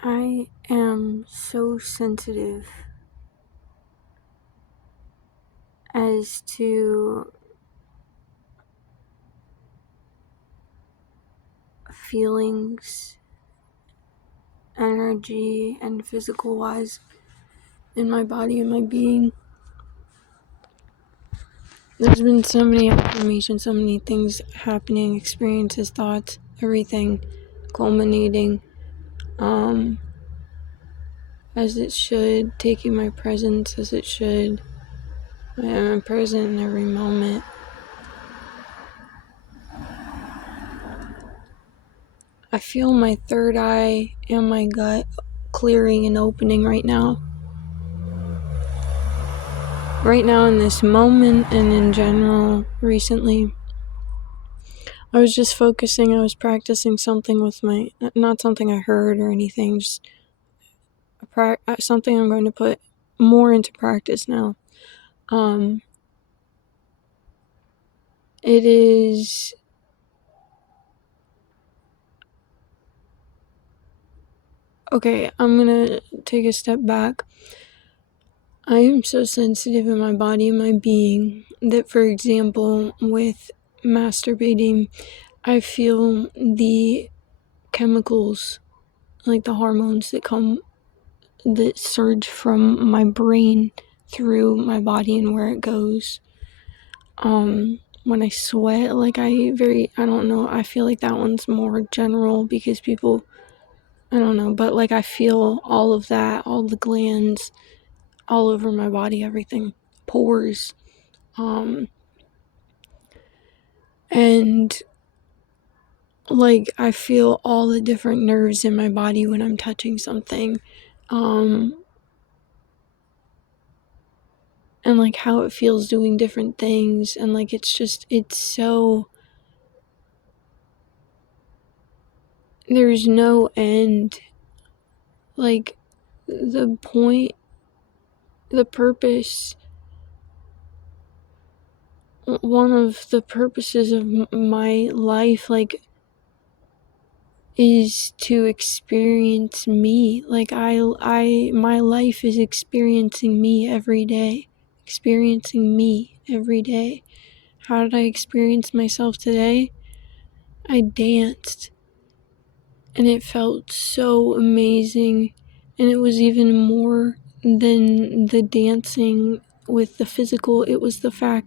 I am so sensitive as to feelings, energy, and physical wise in my body and my being. There's been so many affirmations, so many things happening, experiences, thoughts, everything culminating as it should, taking my presence as it should. I am present in every moment. I feel my third eye and my gut clearing and opening right now. Right now in this moment and in general recently, I was just focusing, I was practicing something with not something I heard or anything, just something I'm going to put more into practice now. It is okay, I'm gonna take a step back. I am so sensitive in my body and my being that, for example, with masturbating, I feel the chemicals, like the hormones that surge from my brain through my body and where it goes. When I sweat, I don't know, I feel like that one's more general because people, I don't know, but I feel all of that, all the glands, all over my body, everything, pores, and I feel all the different nerves in my body when I'm touching something, and how it feels doing different things, and it's so, there's no end, the point, the purpose, one of the purposes of my life, is to experience me. My life is experiencing me every day. How did I experience myself today? I danced, and it felt so amazing, and it was even more than the dancing with the physical. It was the fact,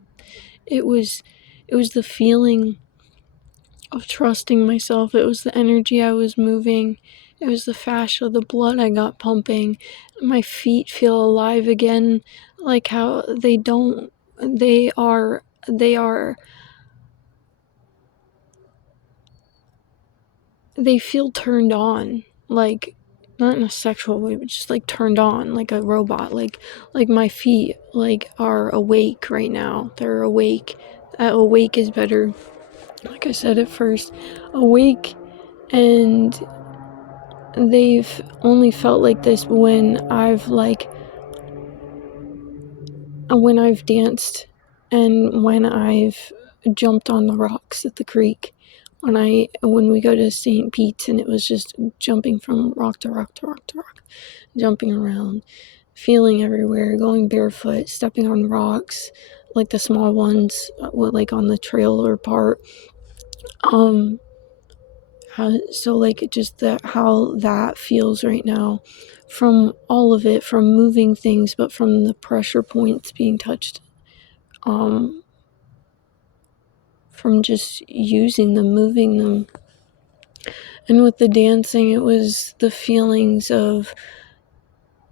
it was the feeling of trusting myself. It was the energy I was moving. It was the fascia, the blood I got pumping. My feet feel alive again, like how they don't, they are, they feel turned on, not in a sexual way, but just turned on, like a robot. My feet are awake right now. They're awake. Awake is better. Like I said at first, awake, and they've only felt like this when I've danced, and when I've jumped on the rocks at the creek, when we go to St. Pete's, and it was just jumping from rock to rock to rock to rock, jumping around, feeling everywhere, going barefoot, stepping on rocks, the small ones, on the trailer part. How that feels right now, from all of it, from moving things, but from the pressure points being touched, from just using them, moving them. And with the dancing, it was the feelings of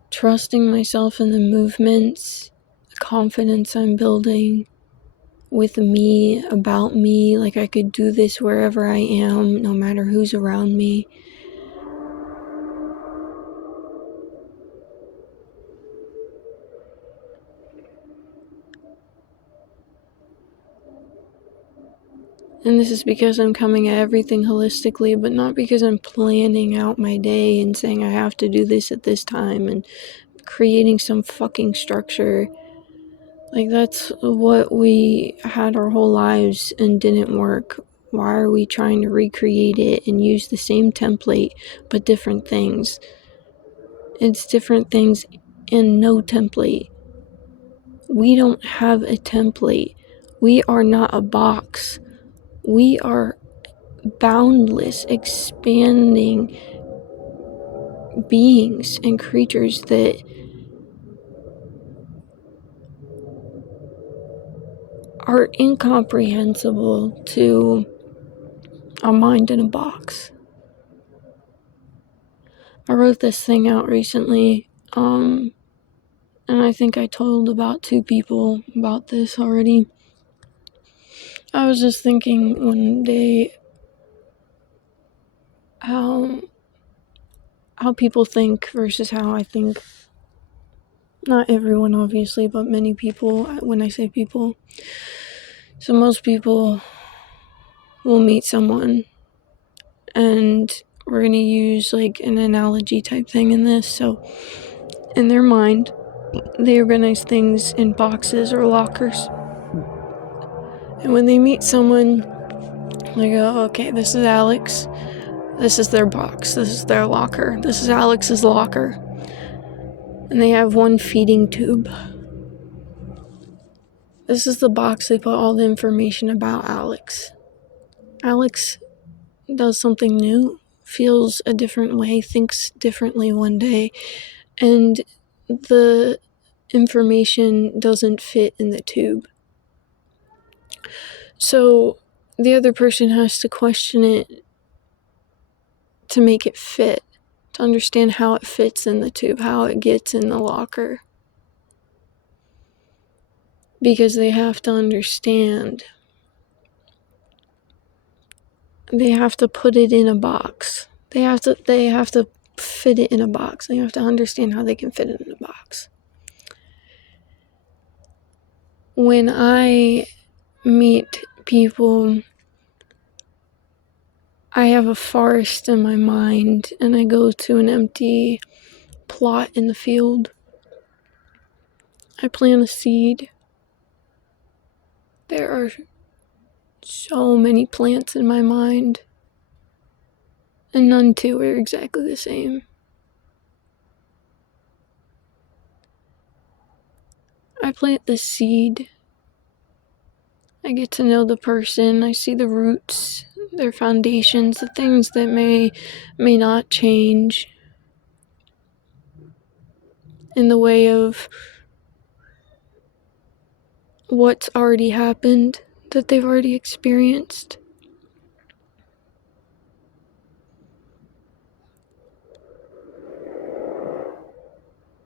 trusting myself in the movements, the confidence I'm building with me, about me, I could do this wherever I am, no matter who's around me. And this is because I'm coming at everything holistically, but not because I'm planning out my day and saying I have to do this at this time and creating some fucking structure. That's what we had our whole lives and didn't work. Why are we trying to recreate it and use the same template but different things? It's different things and no template. We don't have a template. We are not a box. We are boundless, expanding beings and creatures that are incomprehensible to a mind in a box. I wrote this thing out recently, and I think I told about 2 people about this already. I was just thinking one day how people think versus how I think. Not everyone, obviously, but many people, when I say people. So most people will meet someone, and we're going to use like an analogy type thing in this. So in their mind, they organize things in boxes or lockers. And when they meet someone, they go, okay, this is Alex. This is their box. This is their locker. This is Alex's locker. And they have one feeding tube. This is the box they put all the information about Alex. Alex does something new, feels a different way, thinks differently one day, and the information doesn't fit in the tube. So the other person has to question it to make it fit, to understand how it fits in the tube, how it gets in the locker. Because they have to understand. They have to put it in a box. They have to fit it in a box. They have to understand how they can fit it in a box. When I meet people, I have a forest in my mind and I go to an empty plot in the field. I plant a seed. There are so many plants in my mind, and none two are exactly the same. I plant the seed. I get to know the person. I see the roots, their foundations, the things that may not change in the way of what's already happened, that they've already experienced.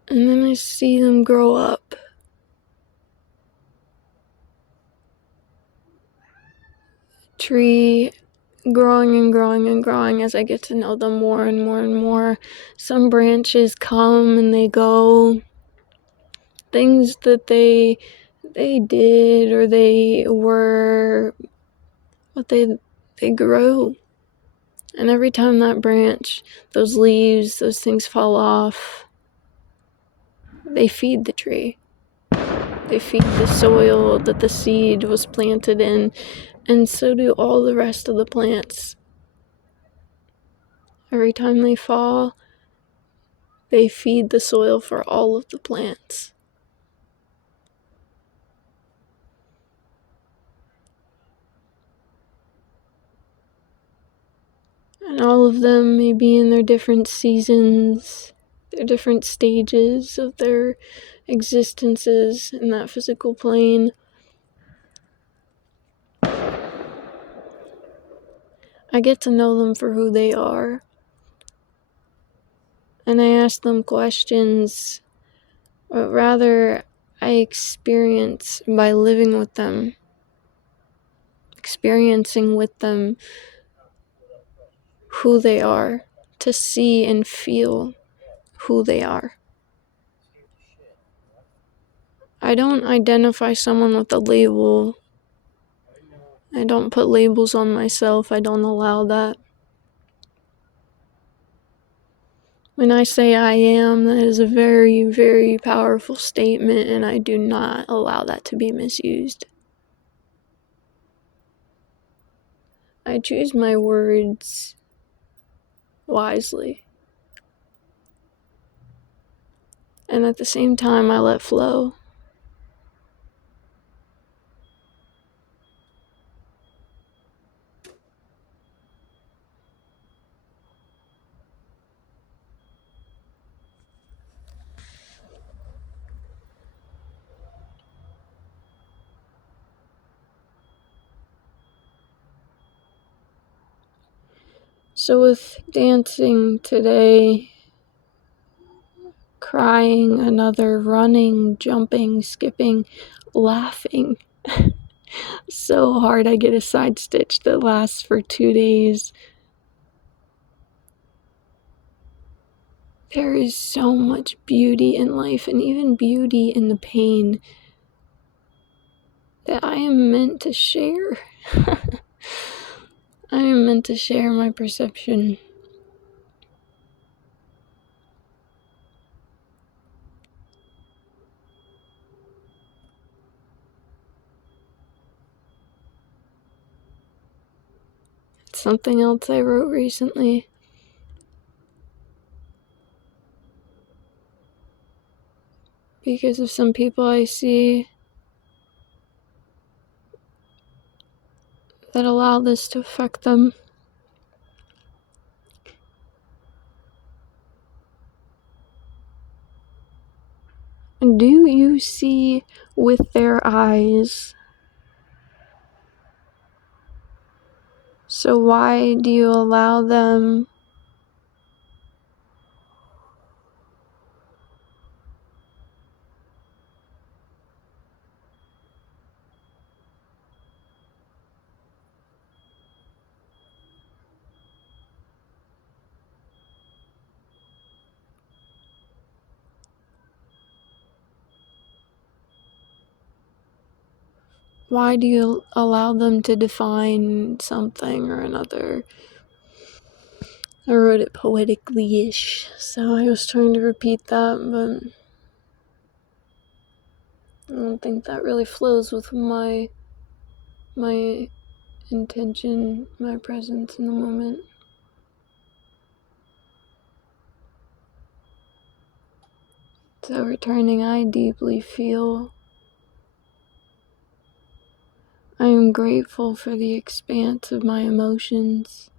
And then I see them grow up. Tree growing and growing and growing as I get to know them more and more and more. Some branches come and they go. Things that they did or they were, but they grow. And every time that branch, those leaves, those things fall off, they feed the tree. They feed the soil that the seed was planted in, and so do all the rest of the plants. Every time they fall, they feed the soil for all of the plants. And all of them may be in their different seasons, their different stages of their existences in that physical plane. I get to know them for who they are. And I ask them questions, but rather I experience by living with them, experiencing with them who they are, to see and feel who they are. I don't identify someone with a label. I don't put labels on myself. I don't allow that. When I say I am, that is a very, very powerful statement, and I do not allow that to be misused. I choose my words wisely. and at the same time I let flow. So with dancing today, crying, another, running, jumping, skipping, laughing so hard I get a side stitch that lasts for 2 days. There is so much beauty in life, and even beauty in the pain, that I am meant to share. I am meant to share my perception. It's something else I wrote recently. Because of some people I see that allow this to affect them. Do you see with their eyes? So why do you allow them why do you allow them to define something or another? I wrote it poetically-ish, so I was trying to repeat that, but I don't think that really flows with my intention, my presence in the moment. So returning, I deeply feel I am grateful for the expanse of my emotions.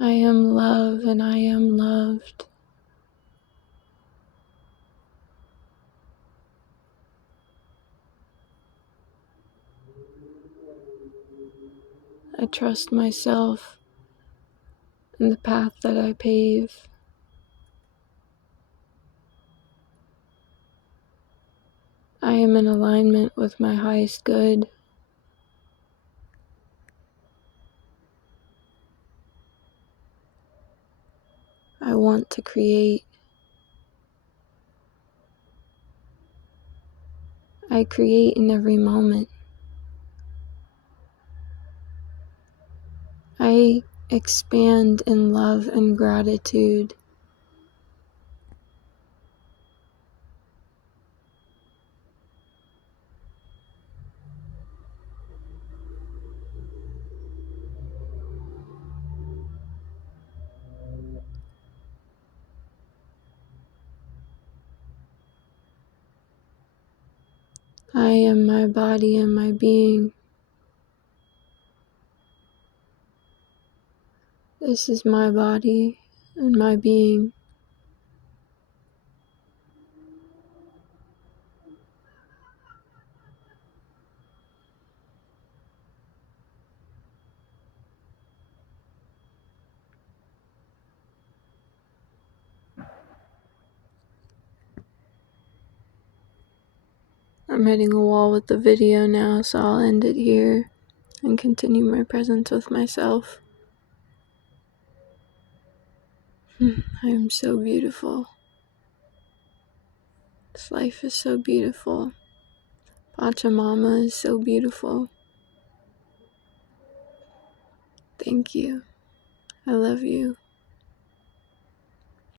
I am love and I am loved. I trust myself and the path that I pave. I am in alignment with my highest good. I want to create. I create in every moment. I expand in love and gratitude. I am my body and my being. This is my body and my being. I'm hitting a wall with the video now, so I'll end it here and continue my presence with myself. I am so beautiful. This life is so beautiful. Pachamama is so beautiful. Thank you. I love you.